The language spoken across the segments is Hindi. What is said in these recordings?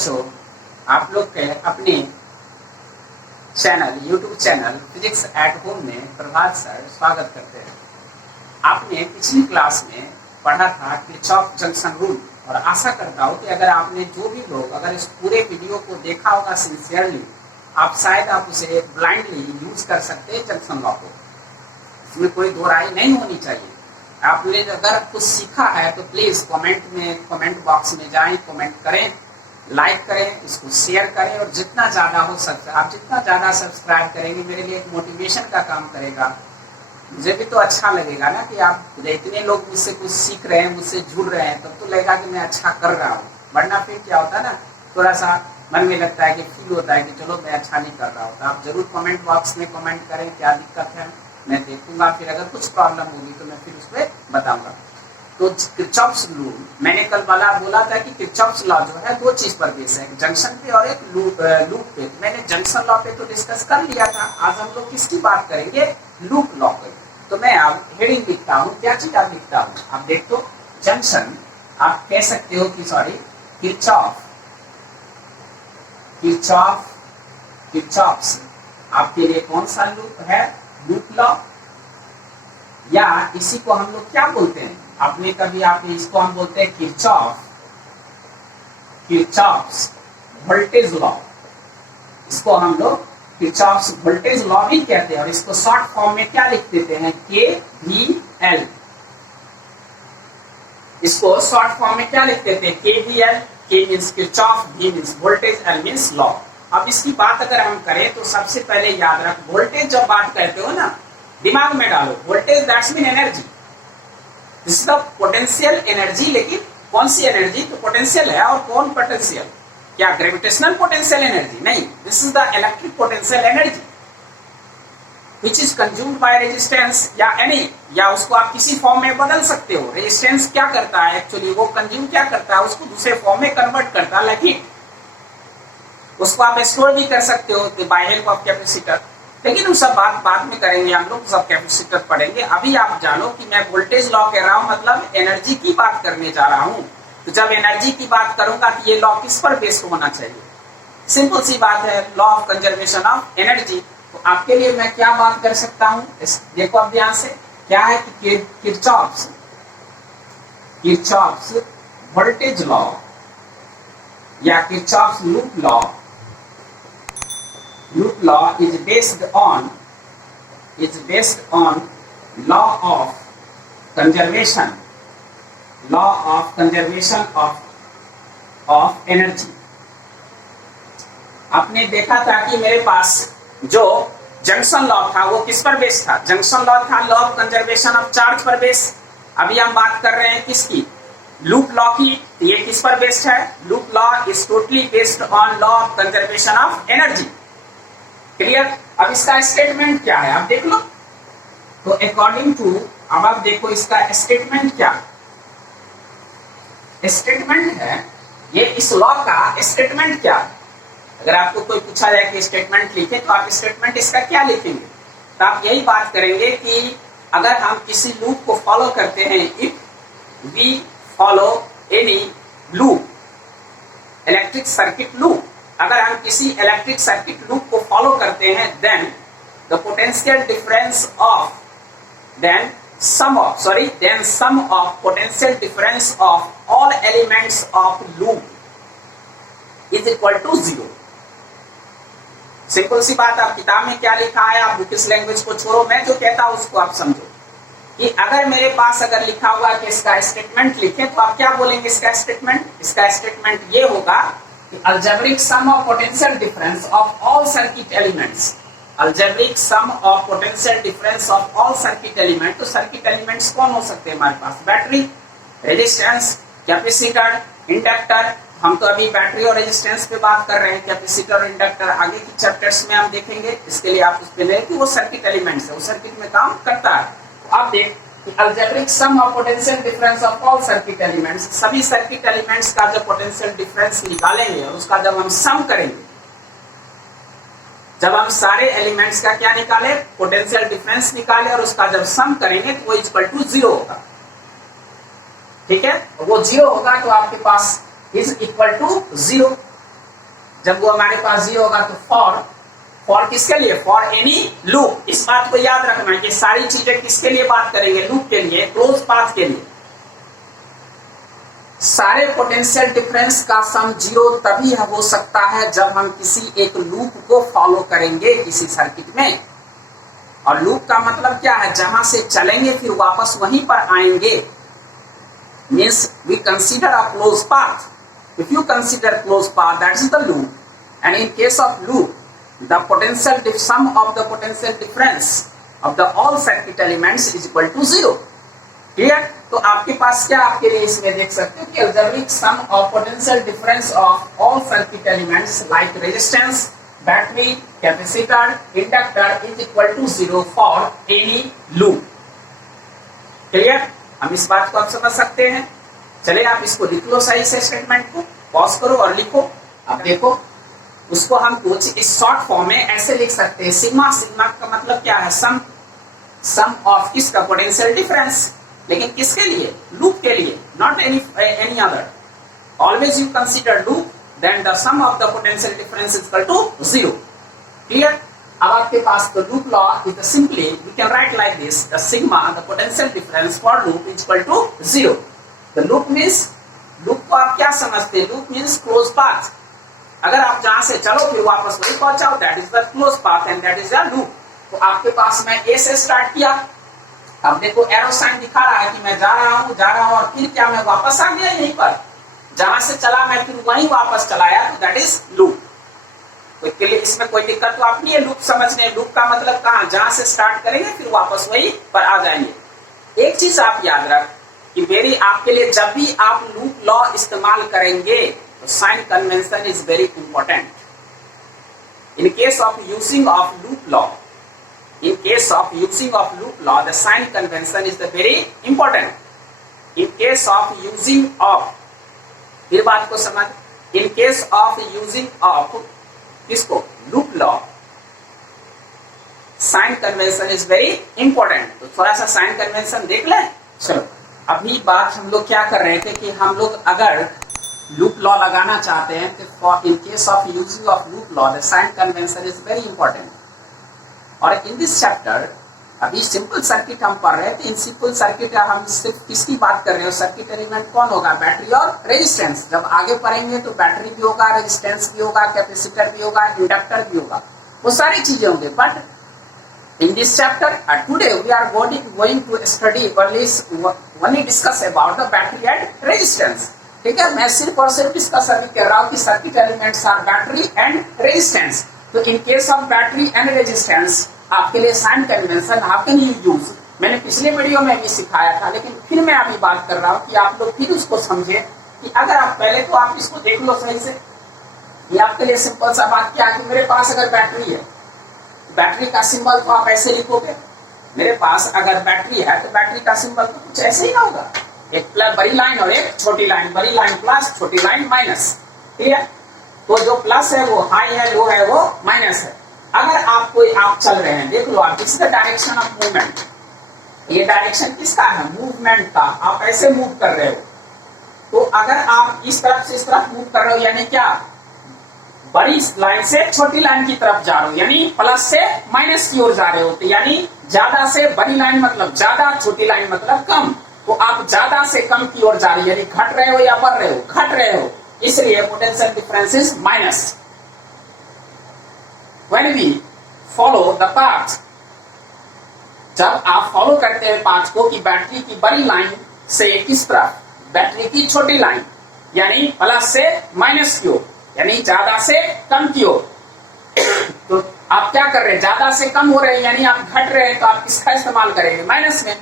बच्चों, आप लोग के अपने channel YouTube channel physics at home में प्रभात सर स्वागत करते हैं। आपने पिछली क्लास में पढ़ा था किरचॉफ जंक्शन रूल और आशा करता हूँ कि अगर आपने जो भी लोग अगर इस पूरे वीडियो को देखा होगा सिंसियरली, आप शायद आप उसे ब्लाइंडली यूज कर सकते हैं जंक्शन लॉ को। इसमें कोई दो राय नहीं होनी चाहिए। आपने अगर कुछ सीखा है तो प्लीज कमेंट बॉक्स में जाएं, कमेंट करें, लाइक करें, इसको शेयर करें और जितना ज्यादा हो सकता है आप जितना ज्यादा सब्सक्राइब करेंगे मेरे लिए एक मोटिवेशन का काम करेगा। मुझे भी तो अच्छा लगेगा ना कि आप इतने लोग मुझसे कुछ सीख रहे हैं, मुझसे जुड़ रहे हैं, तब तो लगेगा कि मैं अच्छा कर रहा हूँ। वरना फिर क्या होता है ना, थोड़ा सा मन में लगता है कि फील होता है कि चलो मैं अच्छा नहीं कर रहा हूँ। तो आप जरूर कमेंट बॉक्स में कमेंट करें क्या दिक्कत है, मैं देखूंगा। फिर अगर कुछ प्रॉब्लम होगी तो मैं फिर उस पर बताऊंगा। तो किरचॉफ्स रूल मैंने कल वाला बोला था कि किरचॉफ्स लॉ जो है दो चीज पर बेस है, एक जंक्शन पे और एक लूप पे। मैंने जंक्शन लॉ पे तो डिस्कस कर लिया था। आज हम लोग किसकी बात करेंगे? लूप लॉ पे। तो मैं अब हेडिंग लिखता हूँ, क्या चीज आप लिखता हूँ, आप देख तो जंक्शन आप कह सकते हो कि सॉरी किरचॉफ्स आपके लिए कौन सा लूप है? Loop law. या इसी को हम लोग क्या बोलते हैं, आपने कभी आप इसको हम बोलते हैं किरचॉफ्स वोल्टेज लॉ। इसको हम लोग किरचॉफ्स वोल्टेज लॉ भी कहते हैं और इसको शॉर्ट फॉर्म में क्या लिख देते हैं? KVL। इसको शॉर्ट फॉर्म में क्या लिख देते हैं? KVL। K means Kirchhoff, V means voltage, L means law. अब इसकी बात अगर हम करें तो सबसे पहले याद रख, वोल्टेज जब बात करते हो ना, दिमाग में डालो, voltage that's mean energy. This is the potential energy. लेकिन कौन सी एनर्जी? तो पोटेंशियल है। और कौन पोटेंशियल? क्या ग्रेविटेशनल पोटेंशियल एनर्जी? नहीं, this is the electric potential energy which is consumed by resistance या एनी, या उसको आप किसी फॉर्म में बदल सकते हो। रेजिस्टेंस क्या करता है एक्चुअली, वो कंज्यूम क्या करता है, उसको दूसरे फॉर्म में कन्वर्ट करता है, लाइक हीट। उसको आप स्टोर भी कर सकते हो बाय हेल्प ऑफ कैपेसिटर। लेकिन उस सब बात बाद में करेंगे, हम लोग सब कैपेसिटर पढ़ेंगे। अभी आप जानो कि मैं वोल्टेज लॉ कह रहा हूं, मतलब एनर्जी की बात करने जा रहा हूं। तो जब एनर्जी की बात करूंगा तो ये लॉ किस पर बेस्ड होना चाहिए? सिंपल सी बात है, law of conservation of energy. तो आपके लिए मैं क्या बात कर सकता हूं, देखो अब ध्यान से, क्या है कि किरचॉफ्स वोल्टेज लॉ या Kirchhoff's loop law is based on law of conservation of energy। आपने देखा था कि मेरे पास जो जंक्शन लॉ था वो किस पर बेस्ड था? जंक्शन लॉ था law of conservation of charge पर बेस्ड। अभी हम बात कर रहे हैं किसकी? लूप लॉ की। ये किस पर बेस्ड है? Loop law is totally based on law of conservation of energy. Clear? अब इसका स्टेटमेंट क्या है आप देख लो। तो अकॉर्डिंग टू, अब आप देखो इसका स्टेटमेंट क्या स्टेटमेंट है, ये इस लॉ का स्टेटमेंट क्या है। अगर आपको कोई पूछा जाए कि स्टेटमेंट लिखे तो आप स्टेटमेंट इसका क्या लिखेंगे? तो आप यही बात करेंगे कि अगर हम किसी लूप को फॉलो करते हैं, if we follow any loop, electric circuit loop, अगर हम किसी इलेक्ट्रिक सर्किट लूप को फॉलो करते हैं, then the potential difference of sum of potential difference of all elements of loop is equal to 0। Simple सी बात, आप किताब में क्या लिखा है, आप बुकिश लैंग्वेज को छोड़ो, मैं जो कहता हूं उसको आप समझो। कि अगर मेरे पास अगर लिखा हुआ कि इसका स्टेटमेंट लिखे तो आप क्या बोलेंगे? इसका स्टेटमेंट ये होगा कि algebraic sum of potential difference of all circuit elements. Algebraic sum of potential difference of all circuit element. तो सर्किट एलिमेंट्स कौन हो सकते हैं हमारे पास? Battery, resistance, capacitor, inductor. हम तो अभी बैटरी और रेजिस्टेंस पे बात कर रहे हैं, कैपेसिटर और इंडक्टर आगे की चैप्टर्स में हम देखेंगे। इसके लिए आप उसके लिए कि वो सर्किट एलिमेंट्स है, वो सर्किट में काम करता है। तो आप देख कि algebraic sum of potential difference of all circuit elements, सभी सर्किट एलिमेंट्स का जो पोटेंशियल डिफरेंस निकालेंगे और उसका जब हम सम करेंगे, जब हम सारे एलिमेंट्स का क्या निकाले? पोटेंशियल डिफरेंस निकाले और उसका जब सम करेंगे तो वो इक्वल टू 0 होगा। ठीक है, वो 0 होगा तो आपके पास इज इक्वल टू 0। जब वो हमारे पास 0 होगा तो फॉर किसके लिए? For any loop. इस बात को याद रखना कि सारी चीजें किसके लिए बात करेंगे? लूप के लिए, क्लोज पाथ के लिए। सारे पोटेंशियल डिफरेंस का सम 0 तभी हो सकता है जब हम किसी एक लूप को फॉलो करेंगे किसी सर्किट में। और लूप का मतलब क्या है? जहां से चलेंगे फिर वापस वहीं पर आएंगे। Means we consider a close path. If you consider closed path, that is the loop, and in case of loop, the sum of the potential difference of the all circuit elements is equal to 0. Clear? तो आपके पास क्या आपके लिए इसमें देख सकते हो कि algebraic sum of potential difference of all circuit elements like resistance, battery, capacitor, inductor is equal to 0 for any loop. Clear? हम इस बात को आप समझ सकते हैं। चले आप इसको लिख लो सही से, स्टेटमेंट को पॉज करो और लिखो। अब देखो उसको हम कुछ इस शॉर्ट फॉर्म में ऐसे लिख सकते हैं, सिग्मा। सिग्मा का मतलब क्या है? सम ऑफ किसका? Potential difference. लेकिन किसके लिए? लूप के लिए, not any other. Always you consider loop, then the sum of the potential difference is equal to 0। Clear? अब आपके पास तो loop law is simply we can write like this, the sigma the potential difference for loop is equal to 0। The loop means, loop को आप क्या समझते हैं? Loop means close path. अगर आप जहां से चलो फिर वापस वही पहुंचाओ, that is the close path and that is the loop. तो आपके पास मैं ए से स्टार्ट किया, अब देखो एरो साइन दिखा रहा है कि मैं जा रहा हूं और फिर क्या मैं वापस आ गया यहीं पर। जहां से चला मैं फिर वहीं वापस चलाया, तो दैट इज लूप। तो इसमें कोई दिक्कत तो आप नहीं है लूप समझने। लूप का मतलब कहां? जहां से स्टार्ट करेंगे फिर वापस वही पर आ जाएंगे। एक चीज आप याद रख कि मेरी आपके लिए जब भी आप लूप लॉ इस्तेमाल करेंगे तो sign convention is very important. In case of using of loop law, the sign convention is the very important. In case of using of, फिर बात को समझ, in case of using of किसको? Loop law, sign convention is very important. तो थोड़ा सा साइन कन्वेंशन देख लें। चलो अभी बात हम लोग क्या कर रहे थे कि हम लोग अगर लूप लॉ लगाना चाहते हैं तो in case of using of loop law the sign convention is very important. और इन दिस चैप्टर अभी सिंपल सर्किट हम पढ़ रहे थे। इन सिंपल सर्किट हम सिर्फ किसकी बात कर रहे हो? सर्किट एलिमेंट कौन होगा? बैटरी और रेजिस्टेंस। जब आगे पढ़ेंगे तो बैटरी भी होगा, रेजिस्टेंस भी होगा, कैपेसिटर भी होगा, इंडक्टर भी होगा, वो सारी चीजें होंगे। But in this chapter today we are going to study only discuss about the battery and resistance। ठीक है, मैं सिर्फ और सिर्फ डिस्कस अभी कर रहा हूँ कि circuit elements are battery and resistance. तो in case of battery and resistance आपके लिए sign convention how can you use, मैंने पिछले वीडियो में भी सिखाया था, लेकिन फिर मैं अभी बात कर रहा हूँ कि आप लोग फिर उसको समझे कि अगर आप पहले तो आप इसको देख लो सही से। ये आपके लिए सिंपल सा बात क्या है कि मेरे पास अगर बैटरी है, बैटरी का सिंबल तो आप ऐसे लिखोगे। मेरे पास अगर बैटरी है तो बैटरी का सिंबल तो कुछ ऐसे ही ना होगा, एक प्लस बड़ी लाइन और एक छोटी लाइन, बड़ी लाइन प्लस छोटी लाइन माइनस। ठीक है, तो जो प्लस है वो हाई है, लो है वो माइनस है। अगर आप चल रहे हैं, देख लो आप, this is the direction of movement. ये डायरेक्शन किसका है? मूवमेंट का। आप ऐसे मूव कर रहे हो, तो अगर आप इस तरफ से इस तरफ मूव कर रहे हो यानी क्या? बड़ी लाइन से छोटी लाइन की तरफ जा रहे हो, यानी प्लस से माइनस की ओर जा रहे हो। तो यानी ज्यादा से बड़ी लाइन मतलब ज्यादा, छोटी लाइन मतलब कम। तो आप ज्यादा से कम की ओर जा रहे हो, यानी घट रहे हो या बढ़ रहे हो? घट रहे हो, इसलिए potential difference is minus. When we follow the path, जब आप फॉलो करते हैं पाथ को कि बैटरी की बड़ी लाइन से किस तरफ? बैटरी की छोटी लाइन, यानी प्लस से माइनस की ओर, यानी ज्यादा से कम की ओर। तो आप क्या कर रहे हैं? ज्यादा से कम हो रहे हैं, यानी आप घट रहे हैं, तो आप किसका इस्तेमाल करेंगे? माइनस में।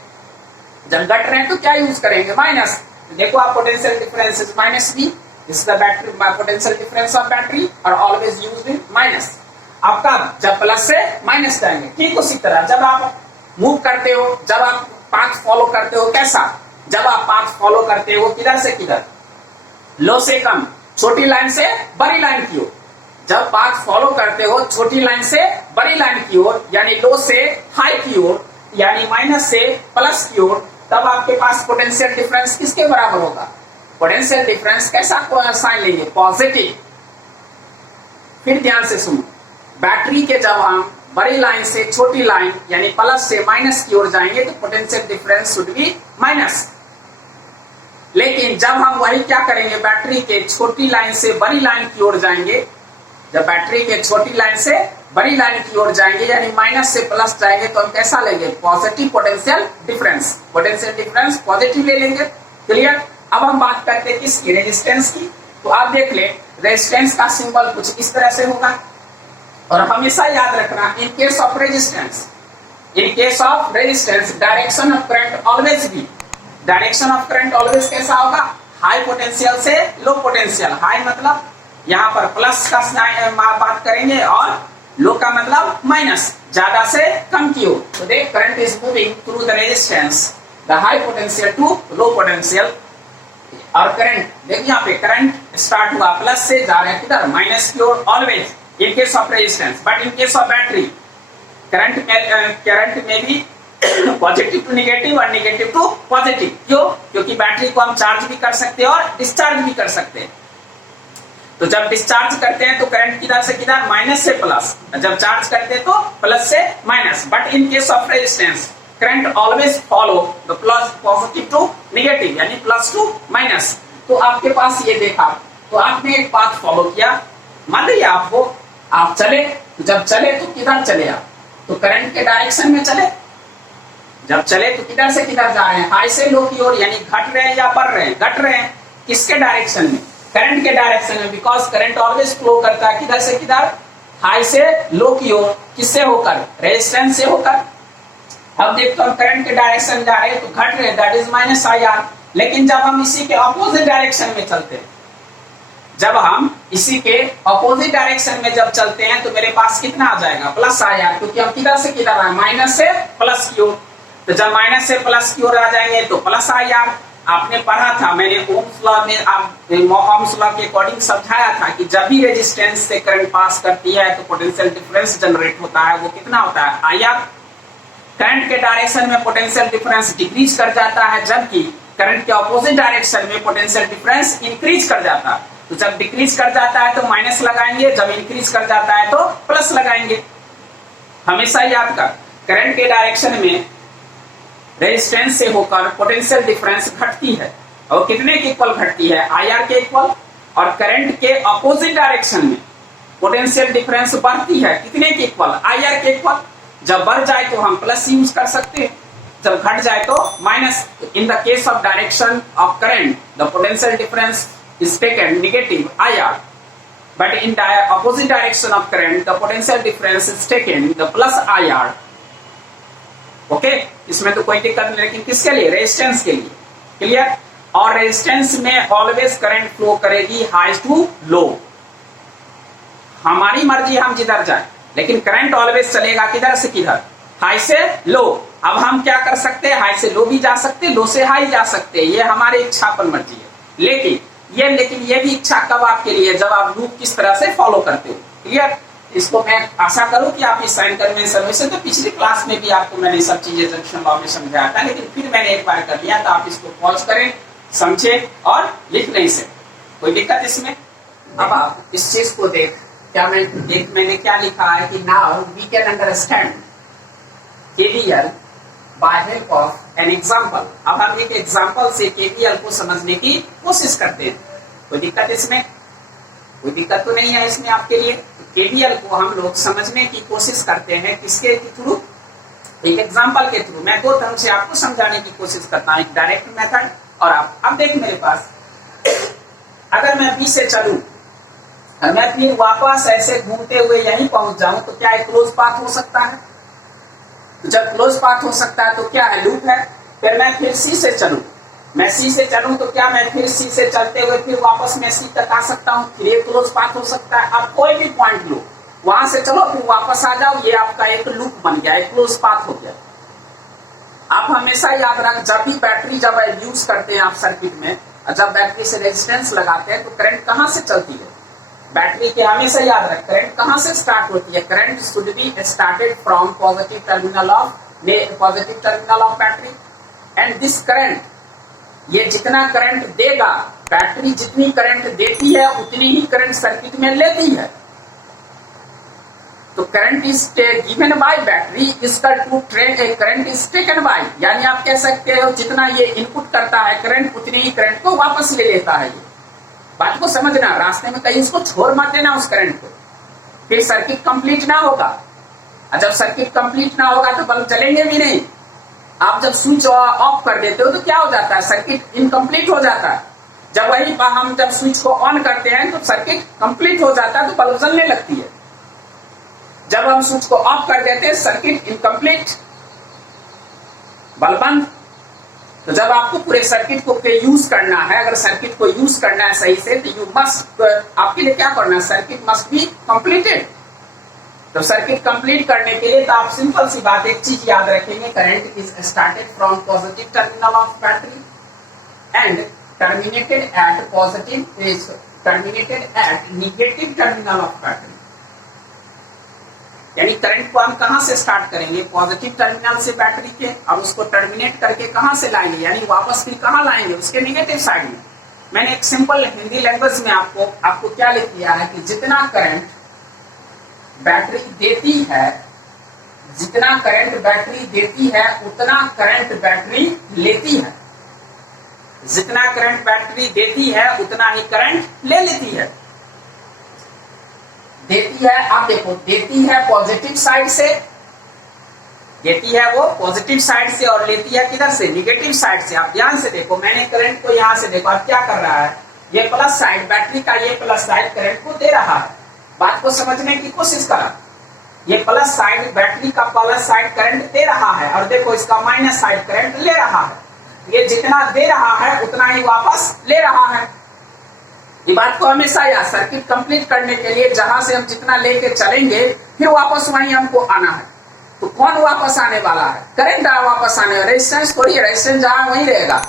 जब घट रहे हैं तो क्या यूज करेंगे? माइनस। देखो आप, potential difference is minus B, this is the battery potential difference of battery और ऑलवेज यूज्ड इन माइनस। आपका जब प्लस से माइनस जाएंगे, ठीक उसी तरह जब आप मूव करते हो, जब आप पाथ फॉलो करते हो, कैसा? जब आप पाथ फॉलो करते हो किधर से किधर? लो से कम, छोटी लाइन से बड़ी लाइन की ओर। जब पाथ फॉलो करते हो छोटी लाइन से बड़ी लाइन की ओर, यानी लो से हाई की ओर, यानी माइनस से प्लस की ओर, तब आपके पास पोटेंशियल डिफरेंस किसके बराबर होगा? पोटेंशियल डिफरेंस कैसा साइन लेंगे? पॉजिटिव। फिर ध्यान से सुनो, बैटरी के जब हम बड़ी लाइन से छोटी लाइन यानी प्लस से माइनस की ओर जाएंगे तो potential difference should be minus. लेकिन जब हम वही क्या करेंगे, बैटरी के छोटी लाइन से बड़ी लाइन की ओर जाएंगे, जब बैटरी के छोटी लाइन से बड़ी लाइन की ओर जाएंगे यानी माइनस से प्लस जाएंगे तो हम कैसा लेंगे, positive potential difference. Potential difference positive ले लेंगे। क्लियर। अब हम बात करते हैं किसकी, रेजिस्टेंस की। तो आप देख ले, रेजिस्टेंस का सिंबल कुछ इस तरह से होगा और हमेशा याद रखना, इन case of resistance, in case of resistance direction of current always be, direction of current always कैसा होगा, हाई पोटेंशियल से लो पोटेंशियल। हाई मतलब यहाँ पर प्लस का बात करेंगे और लो का मतलब माइनस, ज्यादा से कम की ओर। तो देख, current is moving through the resistance the high potential to low potential. और करंट देख, यहाँ पे करंट स्टार्ट हुआ प्लस से, जा रहा है किधर, माइनस की ओर always in case of resistance, but in case of battery current में भी पॉजिटिव टू नेगेटिव और नेगेटिव टू पॉजिटिव। क्यों? क्योंकि बैटरी को हम चार्ज भी कर सकते हैं और डिस्चार्ज भी कर सकते हैं। तो जब डिस्चार्ज करते हैं तो करंट किधर से किधर, माइनस से प्लस, जब चार्ज करते हैं तो प्लस से minus. But in case of resistance current always follow the plus, positive to negative यानी प्लस टू माइनस। तो आपके पास ये देखा, तो आपने एक बात फॉलो किया, मान लीजिए आपको आप चले, जब चले तो किधर चले आप, तो करंट के डायरेक्शन में चले। जब चले तो किधर से किधर जा रहे हैं, हाई से लो की ओर, यानी घट रहे हैं या बढ़ रहे हैं, घट रहे हैं। किसके डायरेक्शन में, करंट के डायरेक्शन में, बिकॉज करंट ऑलवेज फ्लो करता है किधर से किधर, हाई से लो की ओर। किससे होकर, रेजिस्टेंस से होकर। अब देखो हम करंट के डायरेक्शन जा रहे हैं तो घट रहे हैं, that is minus I are. लेकिन जब हम इसी के ऑपोजिट डायरेक्शन में चलते हैं, जब हम इसी के अपोजिट डायरेक्शन में जब चलते हैं तो मेरे पास कितना आ जाएगा, प्लस आ जाएगा, क्योंकि हम किधर से किधर आए, माइनस से प्लस की ओर। तो जब माइनस से प्लस की ओर आ जाएंगे तो प्लस आ जाएगा। आपने पढ़ा था, मैंने ओम्स लॉ में ओम्स लॉ के अकॉर्डिंग समझाया था कि जब भी रेजिस्टेंस से करंट पास करती है तो पोटेंशियल डिफरेंस जनरेट होता है। वो कितना होता है, आई आर। करंट के डायरेक्शन में पोटेंशियल डिफरेंस डिक्रीज कर जाता है, जबकि करंट के ऑपोजिट डायरेक्शन में पोटेंशियल डिफरेंस इंक्रीज कर जाता है। तो जब डिक्रीज कर जाता है तो माइनस लगाएंगे, जब इंक्रीज कर जाता है तो प्लस लगाएंगे। हमेशा याद कर, करंट के डायरेक्शन में रेजिस्टेंस से होकर पोटेंशियल डिफरेंस घटती है और कितने के इक्वल घटती है, आई आर के इक्वल। और करंट के अपोजिट डायरेक्शन में पोटेंशियल डिफरेंस बढ़ती है, कितने के इक्वल, आई आर के इक्वल। जब बढ़ जाए तो हम प्लस यूज कर सकते हैं, जब घट जाए तो minus. In the case of direction of current the potential difference is taken negative IR, but in opposite direction of current the potential difference is taken the plus IR. Okay, इसमें तो कोई दिक्कत नहीं, लेकिन किसके लिए, रेजिस्टेंस के लिए। क्लियर। और रेजिस्टेंस में ऑलवेज करंट फ्लो करेगी हाई टू लो, हमारी मर्जी हम जिधर जाए, लेकिन करंट ऑलवेज चलेगा किधर से किधर, हाई से लो। अब हम क्या कर सकते हैं, हाई से लो भी जा सकते हैं, लो से हाई जा सकते हैं, ये हमारी इच्छा पर मर्जी है। लेकिन ये भी इच्छा कब आपके लिए, जब आप लूप किस तरह से फॉलो करते हो। क्लियर। इसको मैं आशा करूं कि आप इस साइन कन्वेंशन, वैसे तो पिछली क्लास में भी आपको मैंने सब चीजें जंक्शन लॉ में समझाया था, लेकिन फिर मैंने एक बार कर लिया, तो आप इसको पॉज करें, समझे और लिख नहीं से, कोई दिक्कत इसमें। अब आप इस चीज को देख, मैंने क्या लिखा है कि now we can understand KVL by help of an example. अब हम एक एग्जाम्पल से केवीएल को समझने की कोशिश करते हैं। कोई दिक्कत इसमें, कोई दिक्कत तो नहीं है इसमें आपके लिए। केवीएल को हम लोग समझने की कोशिश करते हैं किसके थ्रू, एक एग्जाम्पल के थ्रू। मैं दो तरह से आपको समझाने की कोशिश करता हूँ, एक डायरेक्ट मेथड और आप। अब देख मेरे पास, अगर मैं बी से चलूं और मैं फिर वापस ऐसे घूमते हुए यहीं पहुंच जाऊं तो क्या एक क्लोज पाथ हो सकता है। तो जब क्लोज पाथ हो सकता है तो क्या है, लूप है। फिर मैं फिर सी से चलूं, मैं सी से चलूं तो क्या मैं फिर सी से चलते हुए फिर वापस मैं सी तक आ सकता हूं, फिर ये क्लोज पाथ हो सकता है। अब कोई भी पॉइंट लो, वहां से चलो फिर वापस आ जाओ, ये आपका एक लूप बन गया, एक क्लोज पाथ हो गया। आप हमेशा याद रख, जब भी बैटरी जब यूज करते हैं आप सर्किट में, जब बैटरी से रेजिस्टेंस लगाते हैं तो करंट कहां से चलती है, बैटरी के हमेशा याद रख, करंट कहां से स्टार्ट होती है, current should be started from positive terminal of battery. And this current, ये जितना करंट देगा, बैटरी जितनी करंट देती है उतनी ही करंट सर्किट में लेती है। तो current is given by battery इसका to train current is taken by, यानी आप कह सकते हो जितना ये इनपुट करता है करंट उतने ही करंट को वापस ले लेता है। ये बात को समझना, रास्ते में कहीं इसको छोड़ मत देना उस करंट को, फिर सर्किट कंप्लीट ना होगा। और जब सर्किट कंप्लीट ना होगा तो बल्ब चलेंगे भी नहीं। आप जब स्विच ऑफ कर देते हो तो क्या हो जाता है, सर्किट इनकम्प्लीट हो जाता है। जब वही हम जब स्विच को ऑन करते हैं तो सर्किट कंप्लीट हो जाता है, तो बल्ब जलने लगती है। जब हम स्विच को ऑफ कर देते हैं सर्किट इनकम्प्लीट, बल्ब बंद। तो जब आपको पूरे सर्किट को यूज करना है, अगर सर्किट को यूज करना है सही से, तो यू मस्ट, आपके लिए क्या करना है, सर्किट मस्ट बी कंप्लीटेड। तो सर्किट कंप्लीट करने के लिए तो आप सिंपल सी बात एक चीज याद रखेंगे, current is started from positive terminal of battery and terminated at negative terminal of battery. यानी करंट को हम कहां से स्टार्ट करेंगे, पॉजिटिव टर्मिनल से बैटरी के, और उसको टर्मिनेट करके कहां से लाएंगे, यानी वापस फिर कहां लाएंगे, उसके नेगेटिव साइड में। मैंने एक सिंपल हिंदी लैंग्वेज में आपको क्या लिख दिया है कि जितना करंट बैटरी देती है, जितना करंट बैटरी देती है उतना करंट बैटरी लेती है। जितना करंट बैटरी देती है उतना ही करंट ले लेती है। देती है, आप देखो, देती है पॉजिटिव साइड से, देती है वो पॉजिटिव साइड से, और लेती है किधर से, निगेटिव साइड से। आप ध्यान से देखो, मैंने करंट को यहां से देखो, अब क्या कर रहा है, ये प्लस साइड, बैटरी का ये प्लस साइड करंट को दे रहा है। बात को समझने की कोशिश करा, ये प्लस साइड, बैटरी का प्लस साइड करंट दे रहा है, और देखो इसका माइनस साइड करंट ले रहा है। ये जितना दे रहा है उतना ही वापस ले रहा है। ये बात को हमेशा याद, सर्किट कंप्लीट करने के लिए जहां से हम जितना लेके चलेंगे फिर वापस वहीं हमको आना है। तो कौन वापस आने वाला है, करंट वापस आने, रेजिस्टेंस थोड़ी है, रेजिस्टेंस जहां वहीं रहेगा,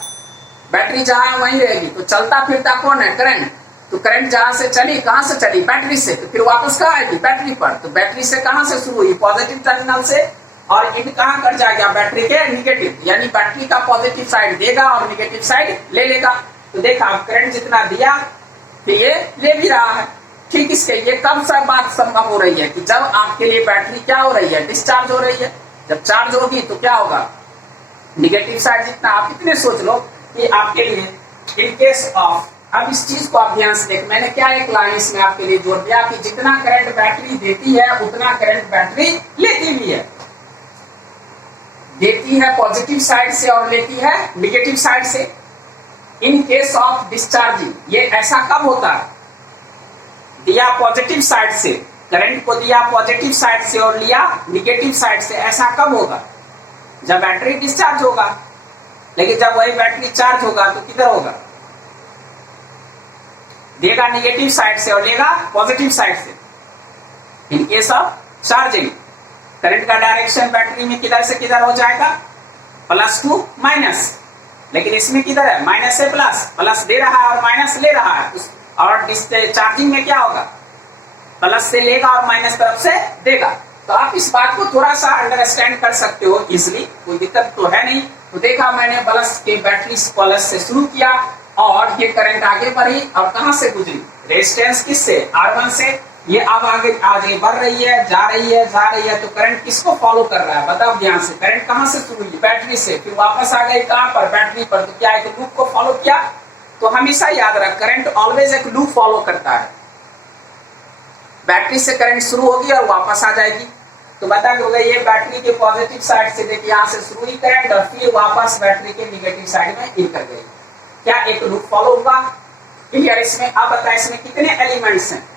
बैटरी जहां वहीं रहेगी। तो चलता फिरता कौन है, करंट। तो करंट जहां से चली, कहां से चली, बैटरी से, तो फिर वापस कहां आएगी, बैटरी पर। तो बैटरी से कहां से शुरू हुई, पॉजिटिव टर्मिनल से, और इट कहां कर जाएगा, बैटरी के निगेटिव, यानी बैटरी का पॉजिटिव साइड देगा और निगेटिव साइड ले लेगा। तो देखा, करंट जितना दिया तो ये ले भी रहा है। ठीक इसके, ये कब सब बात संभव हो रही है कि जब आपके लिए बैटरी क्या हो रही है, डिस्चार्ज हो रही है। जब चार्ज होगी तो क्या होगा, निगेटिव साइड जितना, आप इतने सोच लो कि आपके लिए इन केस ऑफ, अब इस चीज को आप ध्यान से देख, मैंने क्या एक लाइन इसमें आपके लिए जोड़ दिया कि जितना करंट बैटरी देती है उतना करंट बैटरी लेती भी है। देती है पॉजिटिव साइड से और लेती है निगेटिव साइड से। इन केस ऑफ डिस्चार्जिंग, ये ऐसा कब होता है, दिया पॉजिटिव साइड से, करंट को दिया पॉजिटिव साइड से और लिया निगेटिव साइड से, ऐसा कब होगा, जब बैटरी डिस्चार्ज होगा। लेकिन जब वही बैटरी चार्ज होगा तो किधर होगा, देगा निगेटिव साइड से और लेगा पॉजिटिव साइड से। इन केस ऑफ चार्जिंग, करंट का डायरेक्शन बैटरी में किधर से किधर हो जाएगा, प्लस टू माइनस। लेकिन इसमें किधर है, माइनस से प्लस, प्लस दे रहा है और माइनस ले रहा है। और चार्जिंग में क्या होगा, प्लस से लेगा और माइनस तरफ से देगा। तो आप इस बात को थोड़ा सा अंडरस्टैंड कर सकते हो इजिली, कोई दिक्कत तो है नहीं। तो देखा मैंने, प्लस के बैटरी प्लस से शुरू किया और ये करंट आगे बढ़ी, और कहां से गुजरी, रेजिस्टेंस किससे, R1 से। ये अब आगे बढ़ रही है, जा रही है, जा रही है। तो करंट किसको फॉलो कर रहा है, बताओ ध्यान से, करंट कहां से शुरू हुई, बैटरी से, फिर वापस आ गई कहां पर, बैटरी पर। तो क्या एक लूप को फॉलो किया। तो हमेशा याद रख, करंट ऑलवेज एक लूप फॉलो करता है। बैटरी से करंट शुरू होगी और वापस आ जाएगी। तो बता हो गया, ये बैटरी के पॉजिटिव साइड से देखिए, यहाँ से शुरू हुई करंट और फिर वापस बैटरी के निगेटिव साइड में इन कर गई। क्या एक लूप फॉलो हुआ, क्लियर। इसमें अब बताए, इसमें कितने एलिमेंट्स हैं,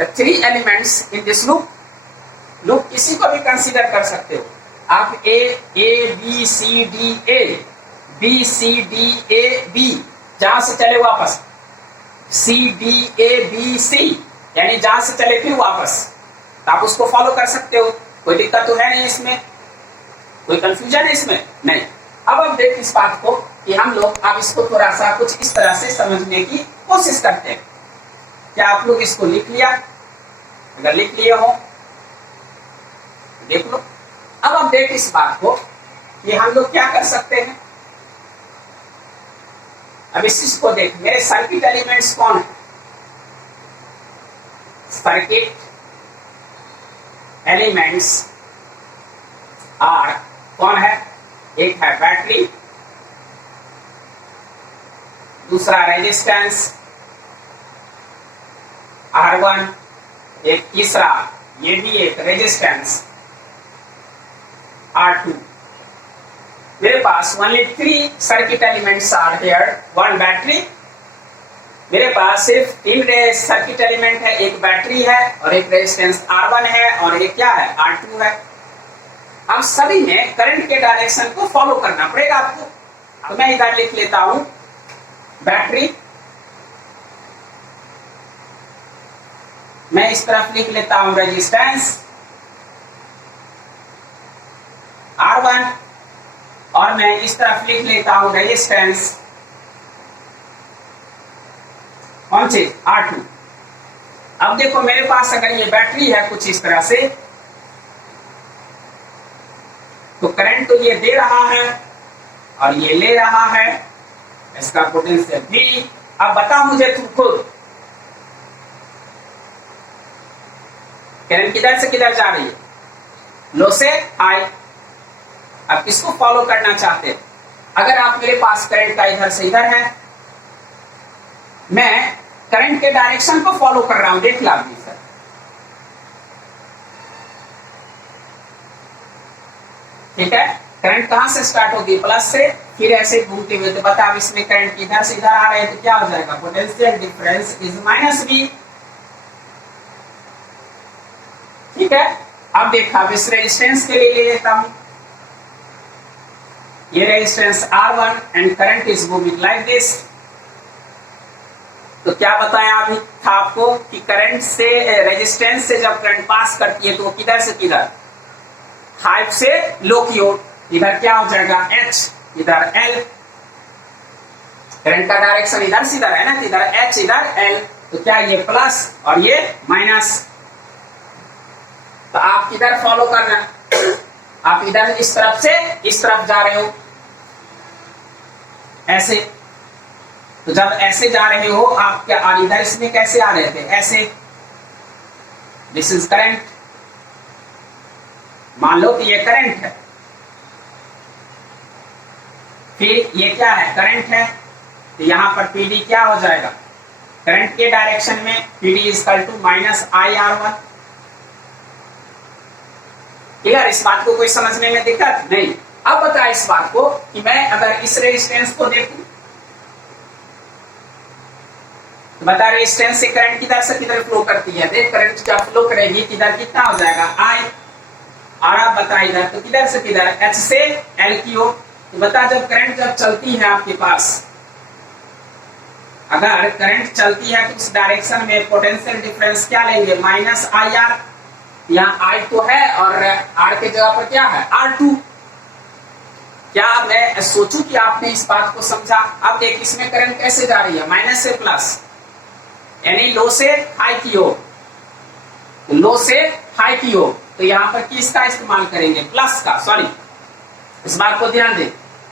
3 elements in this loop. Loop किसी को भी कंसीडर कर सकते हो आप, A B C D, A B C D A B, जहां से चले वापस, सी डी ए बी सी, यानी जहां से चले फिर वापस। तो आप उसको फॉलो कर सकते हो, कोई दिक्कत तो है नहीं इसमें, कोई कंफ्यूजन है इसमें नहीं। अब देख इस बात को कि हम लोग अब इसको थोड़ा सा कुछ इस तरह से समझने की कोशिश करते हैं। क्या आप लोग इसको लिख लिया, अगर लिख लिए हो देख लो। अब देख इस बात को कि हम लोग क्या कर सकते हैं। अब इस चीज को देख, मेरे सर्किट एलिमेंट्स कौन है, सर्किट एलिमेंट्स आर, कौन है? एक है बैटरी, दूसरा रेजिस्टेंस R1, एक तीसरा ये भी एक रेजिस्टेंस R2। मेरे पास only 3 circuit elements are here, 1 battery. मेरे पास सिर्फ 3 सर्किट एलिमेंट है, एक बैटरी है और एक रेजिस्टेंस R1 है और एक क्या है? R2 है। अब सभी में करंट के डायरेक्शन को फॉलो करना पड़ेगा आपको। तो मैं इधर लिख लेता हूं बैटरी, मैं इस तरफ लिख लेता हूं रेजिस्टेंस R1 और मैं इस तरफ लिख लेता हूं रेजिस्टेंस कौन सी? R2। अब देखो मेरे पास अगर ये बैटरी है कुछ इस तरह से, तो करंट तो ये दे रहा है और ये ले रहा है, इसका पोटेंशियल V। अब बता मुझे तू खुद, करंट किधर से किधर जा रही है? लो से हाई। अब किसको फॉलो करना चाहते हैं? अगर आप मेरे पास करंट का इधर से इधर है, मैं करंट के डायरेक्शन को फॉलो कर रहा हूं, देख ला सर। ठीक है, करंट कहां से स्टार्ट होगी? प्लस से, फिर ऐसे घूमते हुए। तो बता अब इसमें करंट इधर से इधर आ रहे हैं तो क्या हो जाएगा? Potential difference is minus V। ठीक है, अब देखा इस रेजिस्टेंस के लिए ले लेता हूं, ये resistance R1 and current is moving like this. तो क्या बताया अभी था आपको कि करंट से रेजिस्टेंस से जब करंट पास करती है तो वो किधर से किधर? हाई से लो की ओर। इधर क्या हो जाएगा? H, इधर L। करंट का डायरेक्शन इधर से इधर है ना, इधर H इधर L। तो क्या ये प्लस और ये माइनस। तो आप किधर फॉलो करना? आप इधर इस तरफ से इस तरफ जा रहे हो ऐसे। तो जब ऐसे जा रहे हो आप क्या, और इधर इसमें कैसे आ रहे थे? ऐसे। This is current. मान लो कि ये करंट है, फिर ये क्या है? करंट है। तो यहां पर पीडी क्या हो जाएगा? करंट के डायरेक्शन में PD is equal to minus IR1। Clear? इस बात को कोई समझने में दिक्कत नहीं। अब बता इस बात को कि मैं अगर इस रेजिस्टेंस को देखूं, तो बता रेजिस्टेंस से करंट किधर से किधर फ्लो करती है? देख करंट जब फ्लो करेगी किधर कितना हो जाएगा? I। और आप बता इधर तो किधर से किधर? H से L की ओर। तो बता जब करंट जब चलती है आपके पास, अगर करंट चलती है तो उस डायरेक्शन में पोटेंशियल डिफरेंस क्या लेंगे? Minus IR। यहाँ I तो है और R के जगह पर क्या है? R2। क्या मैं सोचूं कि आपने इस बात को समझा? अब देख इसमें करंट कैसे जा रही है? माइनस से प्लस, यानी लो से हाई की ओर। तो लो से हाई की ओर, तो यहाँ पर किसका इस्तेमाल करेंगे? प्लस का। सॉरी, इस बात को ध्यान दे।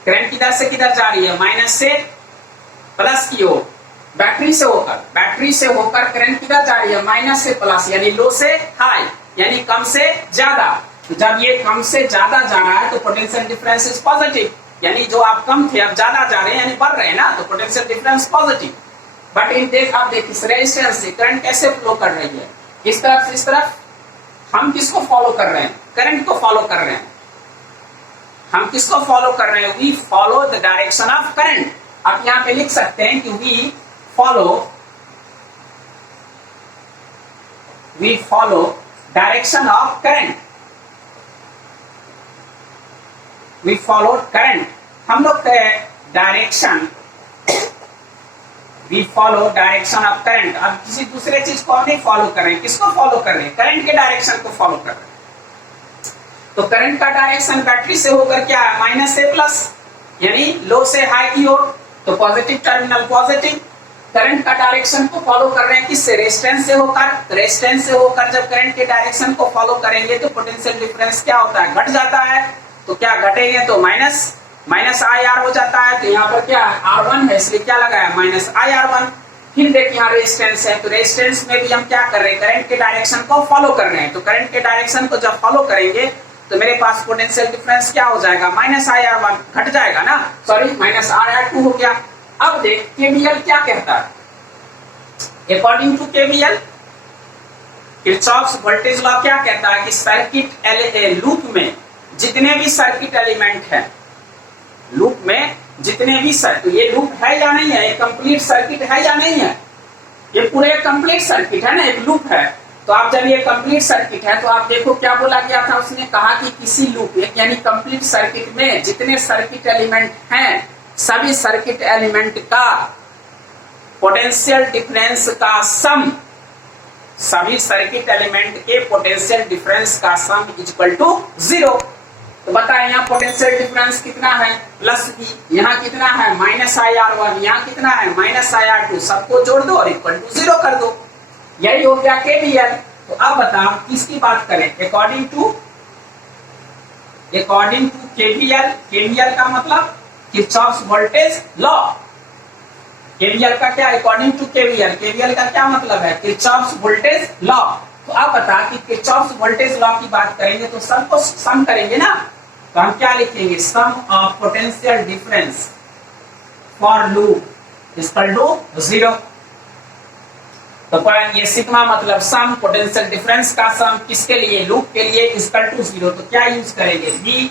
करंट किधर से किधर जा रही है? माइनस से प्लस की ओर। बैटरी से होकर करंट किधर जा रही है? माइनस से प्लस, यानी लो से हाई, यानी कम से ज्यादा। तो जब ये कम से ज्यादा जा रहा है तो पोटेंशियल डिफरेंस इज पॉजिटिव, यानी जो आप कम थे अब ज्यादा जा रहे हैं, यानी बढ़ रहे हैं ना, तो potential difference positive. But in देख आप देख इस रेजिस्टेंस से करंट कैसे फ्लो कर रही है? इस तरफ से इस तरफ। हम किसको फॉलो कर रहे हैं? करंट को फॉलो कर रहे हैं। हम किसको फॉलो कर रहे हैं? We follow the direction of current. आप यहां पे लिख सकते हैं कि we follow direction of current. We follow current, हम लोग direction, we follow direction of current. अब किसी दूसरे चीज को हम नहीं फॉलो कर रहे हैं, किसको फॉलो कर रहे हैं? करंट के डायरेक्शन को फॉलो कर रहे हैं। तो करंट का डायरेक्शन बैटरी से होकर क्या है? माइनस से प्लस, यानी लो से हाई की ओर। तो पॉजिटिव टर्मिनल पॉजिटिव। करंट का डायरेक्शन को फॉलो कर रहे हैं किससे? रेजिस्टेंस से होकर। रेजिस्टेंस से होकर जब करंट के डायरेक्शन को फॉलो करेंगे तो पोटेंशियल डिफरेंस क्या होता है? घट जाता है। तो क्या घटेंगे? तो माइनस IR हो जाता है। तो यहाँ पर क्या है? R1 है, इसलिए क्या लगाया? Minus IR1। फिर देखिए यहाँ रेजिस्टेंस है, तो रेजिस्टेंस में भी हम क्या कर रहे हैं, करंट के डायरेक्शन को फॉलो कर रहे हैं। तो करंट के डायरेक्शन को जब फॉलो करेंगे तो मेरे पास पोटेंशियल डिफरेंस क्या हो जाएगा, माइनस आई आर वन घट जाएगा ना, sorry minus R R two हो गया। अब देख केवीएल क्या कहता है, according to KVL Kirchhoff's voltage law क्या कहता है कि सर्किट लूप में जितने भी सर्किट एलिमेंट है, लूप में जितने भी सर्किट, ये लूप है या नहीं है, ये कंप्लीट सर्किट है या नहीं है, ये पूरे कंप्लीट सर्किट है ना, एक लूप है। तो आप जब ये कंप्लीट सर्किट है तो आप देखो क्या बोला गया था, उसने कहा कि किसी लूप यानी कंप्लीट सर्किट में जितने सर्किट एलिमेंट हैं सभी सर्किट एलिमेंट का पोटेंशियल डिफरेंस का सम, सभी सर्किट एलिमेंट के पोटेंशियल डिफरेंस का सम इक्वल टू 0। तो बताएं यहाँ पोटेंशियल डिफरेंस कितना है, प्लस बी, यहाँ कितना है माइनस आई आर वन, यहाँ कितना है माइनस आई आर टू, सबको जोड़ दो और इक्वल टू 0 कर दो, यही हो गया केवीएल। तो अब बताओ किसकी बात करें, अकॉर्डिंग टू केवीएल, केवीएल का मतलब किरचॉफ्स वोल्टेज लॉ, केवीएल का क्या, अकॉर्डिंग टू केवीएल, केवीएल का क्या मतलब है, किरचॉफ्स वोल्टेज लॉ। तो आप बता कि किरचॉफ्स वोल्टेज लॉ की बात करेंगे तो सबको सम करेंगे ना, तो हम क्या लिखेंगे, sum of potential difference for loop equal to 0। तो ये सिग्मा मतलब सम, पोटेंशियल डिफरेंस का सम किसके लिए, लूप के लिए इक्वल टू 0। तो क्या यूज करेंगे, बी,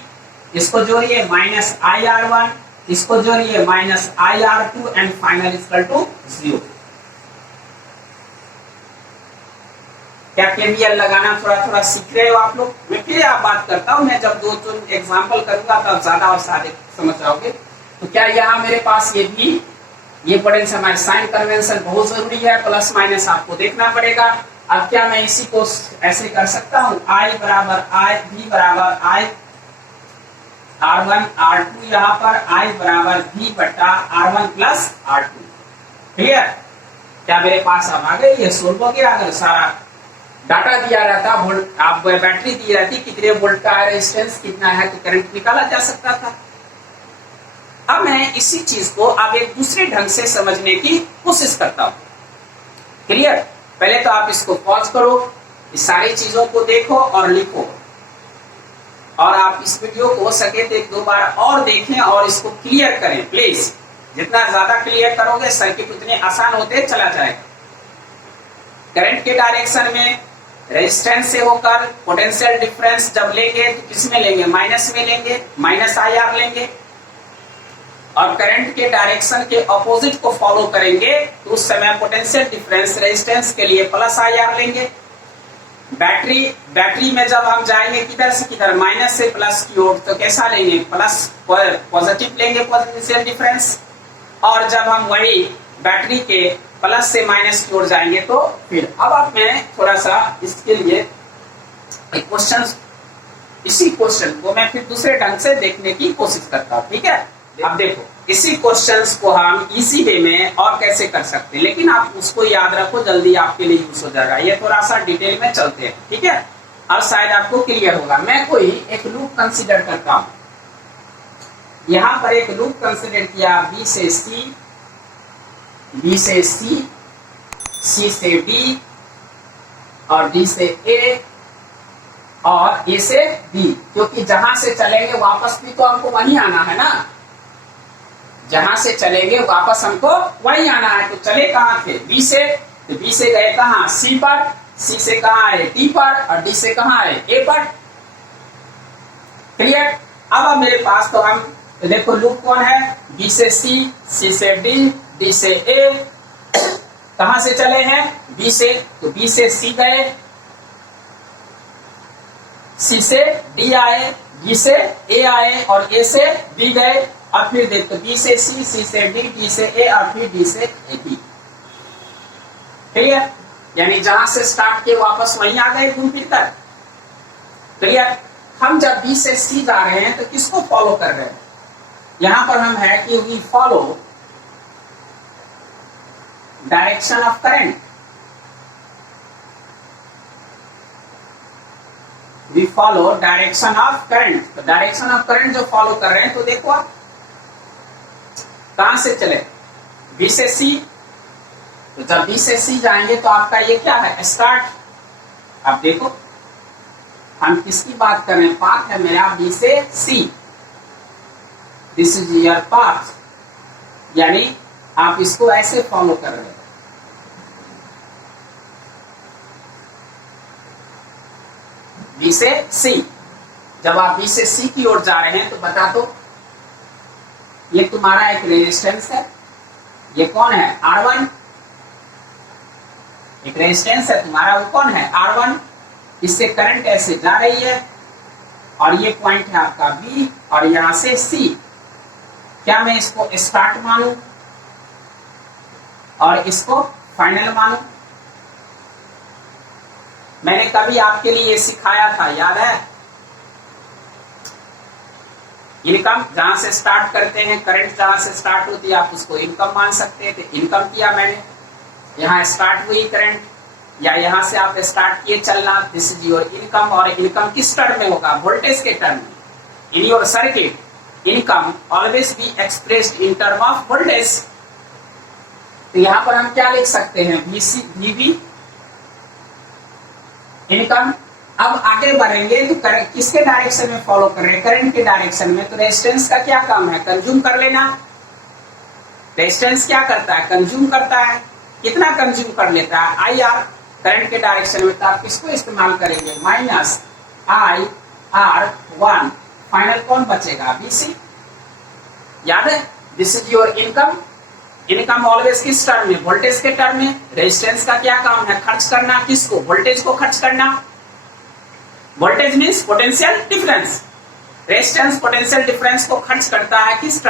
इसको जोड़िए माइनस आई आर वन, इसको जोड़िए minus I R two and final equal to 0। क्या केवीएल लगाना थोड़ा थोड़ा सीख रहे हो आप लोग, मैं फिर आप बात करता हूं, मैं जब 2-3 एग्जांपल करूंगा तब ज्यादा और सारे समझ जाओगे। तो क्या यहाँ मेरे पास ये भी, ये पोटेंशियल हमारे साइन कन्वेंशन बहुत जरूरी है, प्लस माइनस आपको देखना पड़ेगा। अब क्या मैं इसी को ऐसे कर सकता हूँ, आई बराबर आई, भी बराबर आई R1 R2, यहाँ पर I बराबर V बटा R1 प्लस R2, क्लियर। क्या मेरे पास अब आ गई, ये सोल्व हो गया। अगर सारा डाटा दिया रहता, वोल्ट आप बैटरी दी रहती, कितने वोल्ट का रेजिस्टेंस कितना है, तो करंट निकाला जा सकता था। अब मैं इसी चीज को अब एक दूसरे ढंग से समझने की कोशिश करता हूं, क्लियर। पहले तो आप इसको पॉज करो, इस सारी चीजों को देखो और लिखो, और आप इस वीडियो को हो सके तो 1-2 बार और देखें और इसको क्लियर करें प्लीज। जितना ज्यादा क्लियर करोगे सर्किट उतने आसान होते चला जाएगा। करंट के डायरेक्शन में रेजिस्टेंस से होकर पोटेंशियल डिफरेंस जब लेंगे तो किसमें लेंगे, माइनस में लेंगे, माइनस आई आर लेंगे। और करंट के डायरेक्शन के ऑपोजिट को फॉलो करेंगे तो उस समय पोटेंशियल डिफरेंस रेजिस्टेंस के लिए प्लस आई आर लेंगे। बैटरी में जब हम जाएंगे किधर से किधर, माइनस से प्लस की ओर, तो कैसा लेंगे, प्लस पॉजिटिव लेंगे पोटेंशियल डिफरेंस। और जब हम वही बैटरी के प्लस से माइनस की ओर जाएंगे तो फिर अब मैं थोड़ा सा इसके लिए एक क्वेश्चन, इसी क्वेश्चन को मैं फिर दूसरे ढंग से देखने की कोशिश करता हूँ, ठीक है। अब देखो इसी क्वेश्चंस को हम इसी वे में और कैसे कर सकते हैं, लेकिन आप उसको याद रखो, जल्दी आपके लिए यूज हो जाएगा। ये थोड़ा सा डिटेल में चलते हैं, ठीक है। अब शायद आपको क्लियर होगा। मैं कोई एक लूप कंसीडर करता हूं, यहां पर एक लूप कंसीडर किया, बी से सी, बी से सी, सी से डी, और डी से ए, और ए से बी, क्योंकि जहां से चलेंगे वापस भी तो हमको वहीं आना है ना, जहां से चलेंगे वापस हमको वहीं आना है। तो चले कहां थे, बी से, तो बी से गए कहां, सी पर, सी से कहां आए, डी पर, और डी से कहां आए, ए पर, क्लियर। अब मेरे पास तो हम देखो लूप कौन है, बी से सी, सी से डी, डी से ए, कहां से चले हैं, बी से, तो बी से सी गए, सी से डी आए, बी से ए आए, और ए से बी गए। अब फिर देखो बी से सी, सी से डी, डी से ए, और फिर डी से ए बी, क्लियर। यानी जहां से स्टार्ट किए वापस वहीं आ गए घूम फिर कर, क्लियर। हम जब बी से सी जा रहे हैं तो किसको फॉलो कर रहे हैं, यहां पर हम है कि we follow direction of current, we follow direction of current. तो डायरेक्शन ऑफ करंट जो फॉलो कर रहे हैं, तो देखो आप कहां से चले, बी से सी, तो जब बी से सी जाएंगे तो आपका ये क्या है, स्टार्ट। अब देखो हम किसकी बात कर रहे हैं, पाथ है मेरा बी से सी, दिस इज योर पाथ, यानी आप इसको ऐसे फॉलो कर रहे हैं। बी से सी, जब आप बी से सी की ओर जा रहे हैं तो बता दो, ये तुम्हारा एक रेजिस्टेंस है, ये कौन है, R1, एक रेजिस्टेंस है तुम्हारा, वो कौन है, R1, इससे करंट ऐसे जा रही है और ये पॉइंट है आपका B और यहां से C। क्या मैं इसको स्टार्ट मानूं और इसको फाइनल मानूं? मैंने कभी आपके लिए ये सिखाया था, याद है? इनकम जहां से स्टार्ट करते हैं, करंट जहां से स्टार्ट होती है आप उसको इनकम मान सकते थे। इनकम किया मैंने, यहाँ स्टार्ट हुई करंट, या यहाँ से आप स्टार्ट किए चलना, दिस इज योर इनकम। और इनकम किस टर्म में होगा, वोल्टेज के टर्म में। In your circuit income always be expressed in term of voltage. तो यहाँ पर हम क्या लिख सकते हैं, VC VB इनकम। अब आगे बढ़ेंगे तो किसके डायरेक्शन में फॉलो कर रहे हैं, करंट के डायरेक्शन में। तो रेजिस्टेंस का क्या काम है, कंज्यूम कर लेना। रेजिस्टेंस क्या करता है, कंज्यूम करता है। कितना कंज्यूम कर लेता है, IR, करंट के डायरेक्शन में। तो आप किसको इस्तेमाल करेंगे, -IR1। फाइनल कौन बचेगा, BC। याद है, this is your income. Income always किस टर्म में, वोल्टेज के टर्म में। रेजिस्टेंस का क्या काम है, खर्च करना, किसको, वोल्टेज को खर्च करना। Voltage means potential difference. Resistance potential difference को खर्च करता है किस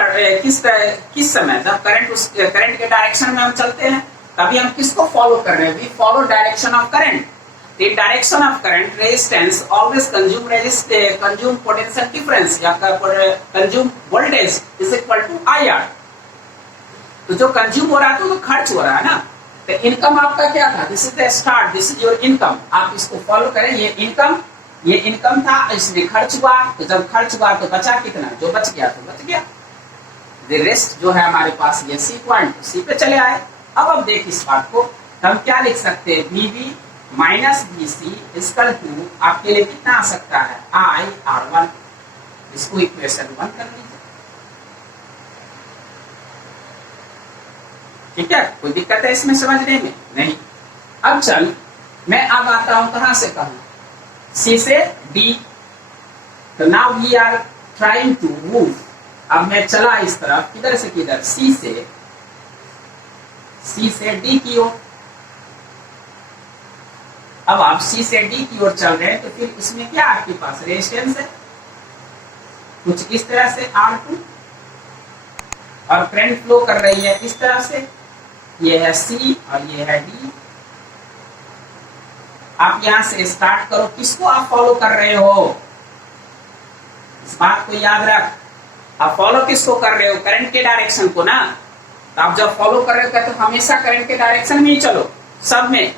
समय, जब करंट के डायरेक्शन में हम चलते हैं, तभी हम किसको फॉलो कर रहे हैं, we follow direction of current. The direction of current resistance always consume potential difference या consume voltage is equal to IR। तो जो कंज्यूम हो रहा है तो खर्च हो रहा है ना। तो इनकम आपका क्या था, this is the start, this is your income. आप इसको फॉलो करें, ये इनकम था, इसमें खर्च हुआ। तो जब खर्च हुआ तो बचा कितना, जो बच गया तो बच गया। द रेस्ट जो है हमारे पास ये C पॉइंट, C पे चले आए। अब देख इस बात को हम क्या लिख सकते हैं, VB minus VC equal to आपके लिए कितना आ सकता है, IR1। इसको इक्वेशन 1 कर लीजिए, ठीक है। कोई दिक्कत है इसमें समझने में, नहीं। अब चल मैं अब आता हूं कहां से, कहूं C से D। तो now we are trying to move. अब मैं चला इस तरफ, किधर से किधर, C से D की ओर। अब आप C से D की ओर चल रहे हैं तो फिर इसमें क्या आपके पास रेजिस्टेंस है कुछ इस तरह से R2, और करंट फ्लो कर रही है इस तरह से, ये है C और ये है D। आप यहां से स्टार्ट करो, किसको आप फॉलो कर रहे हो, इस बात को याद रख। आप फॉलो किसको कर रहे हो, करंट के डायरेक्शन को ना। तो आप जब फॉलो कर रहे हो तो हमेशा करंट के डायरेक्शन में ही चलो, सब में।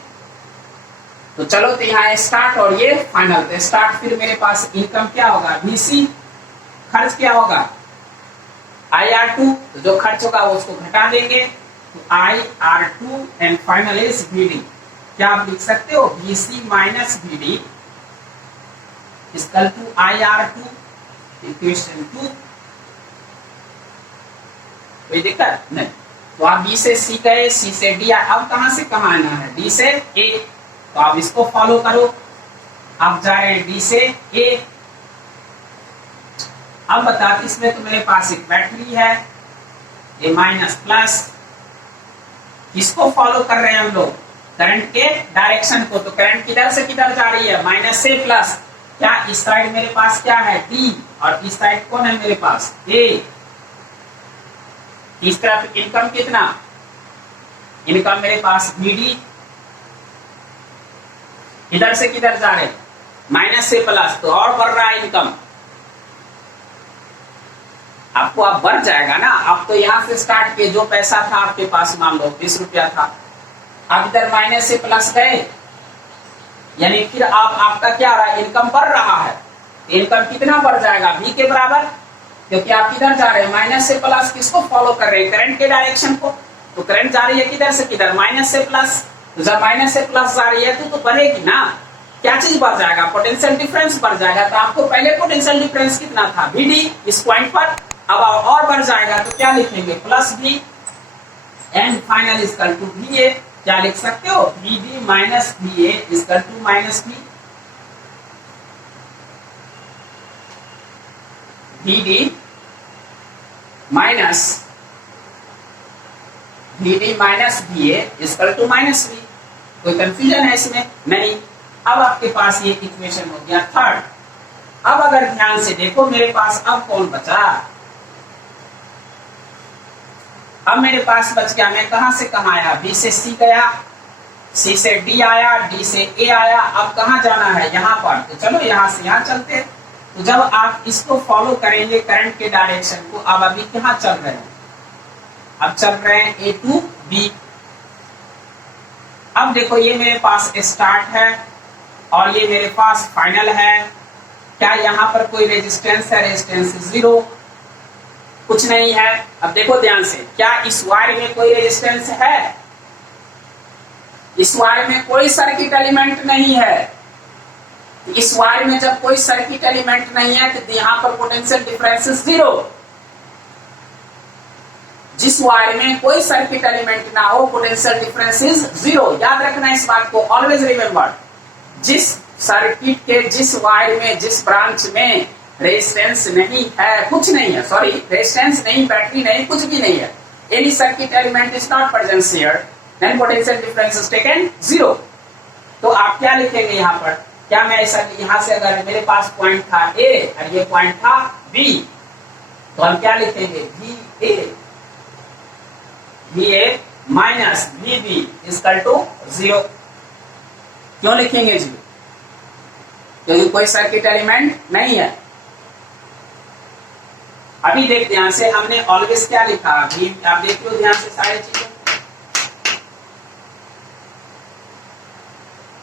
तो चलो, तो यहाँ स्टार्ट और ये फाइनल। तो स्टार्ट, फिर मेरे पास इनकम क्या होगा, VC, खर्च क्या होगा, IR2। तो जो खर्च होगा वो उसको घटा देंगे, तो IR2 and final is VD। क्या आप लिख सकते हो, VC minus VD equal to IR2, equation 2। कोई दिक्कत नहीं। तो आप B से C गए, C से D, अब कहां से कहां आना है, D से A। तो आप इसको फॉलो करो, आप जा रहे हैं D से A। अब बता, इसमें तो मेरे पास एक बैटरी है, A माइनस प्लस। किसको फॉलो कर रहे हैं हम लोग, करंट के डायरेक्शन को। तो करंट किधर से किधर जा रही है, माइनस से प्लस। क्या इस साइड मेरे पास क्या है, D, और इस साइड कौन है मेरे पास, A। इस तरफ इनकम कितना, इनकम मेरे पास VD। इधर से किधर जा रहे, माइनस से प्लस, तो और बढ़ रहा है इनकम। आपको अब बढ़ जाएगा ना। आप तो यहां से स्टार्ट किए, जो पैसा था आपके पास, मान लो 20 रुपया था, आप इधर माइनस से प्लस गए, यानी फिर आपका क्या रहा, इनकम बढ़ रहा है। इनकम कितना बढ़ जाएगा, V के बराबर, क्योंकि आप किधर जा रहे हैं, माइनस से प्लस। किसको फॉलो कर रहे हैं, करंट के डायरेक्शन को। तो करंट जा रही है किधर से किधर, माइनस से प्लस। तो जब माइनस से प्लस जा रही है तो बढ़ेगी ना, क्या चीज बढ़ जाएगा, पोटेंशियल डिफरेंस बढ़ जाएगा। तो आपको पहले पोटेंशियल डिफरेंस कितना था, Vd इस पॉइंट पर, अब और बढ़ जाएगा तो क्या लिखेंगे, plus V and final equal to Va। क्या लिख सकते हो, Vb minus Va equal to minus V। Vd minus Va equal to minus V। कोई कंफ्यूजन है इसमें, नहीं। अब आपके पास ये इक्वेशन हो गया थर्ड। अब अगर ध्यान से देखो मेरे पास अब कौन बचा, अब मेरे पास बच गया, मैं कहां से कहां आया, बी से सी गया, सी से डी आया, डी से ए आया, अब कहां जाना है, यहां पर। तो चलो यहां से यहां चलते हैं। तो जब आप इसको फॉलो करेंगे करंट के डायरेक्शन को, अब अभी कहां चल रहे हैं, अब चल रहे हैं ए टू बी। अब देखो ये मेरे पास स्टार्ट है और ये मेरे पास फाइनल है। क्या यहाँ पर कोई रेजिस्टेंस है, रेजिस्टेंस जीरो, कुछ नहीं है। अब देखो ध्यान से, क्या इस वायर में कोई रेजिस्टेंस है, इस वायर में कोई सर्किट एलिमेंट नहीं है। इस वायर में जब कोई सर्किट एलिमेंट नहीं है तो यहाँ पर पोटेंशियल डिफरेंस जीरो। जिस वायर में कोई सर्किट एलिमेंट ना हो, पोटेंशियल डिफरेंस इज जीरो। याद रखना इस बात को, ऑलवेज रिमेंबर, जिस सर्किट के जिस वायर में जिस ब्रांच में रेजिस्टेंस नहीं है, कुछ नहीं है, सॉरी रेजिस्टेंस नहीं, बैटरी नहीं, कुछ भी नहीं है, any circuit element is not present here, then potential difference is taken zero. तो आप क्या लिखेंगे यहाँ पर, क्या मैं ऐसा, यहाँ से अगर मेरे पास पॉइंट था ए और ये पॉइंट था बी, तो हम क्या लिखेंगे, Va minus Vb equal to zero. क्यों लिखेंगे जीरो, क्योंकि कोई सर्किट एलिमेंट नहीं है। अभी देख ध्यान से, हमने ऑलवेज क्या लिखा, अभी आप देख लो ध्यान से सारी चीजें,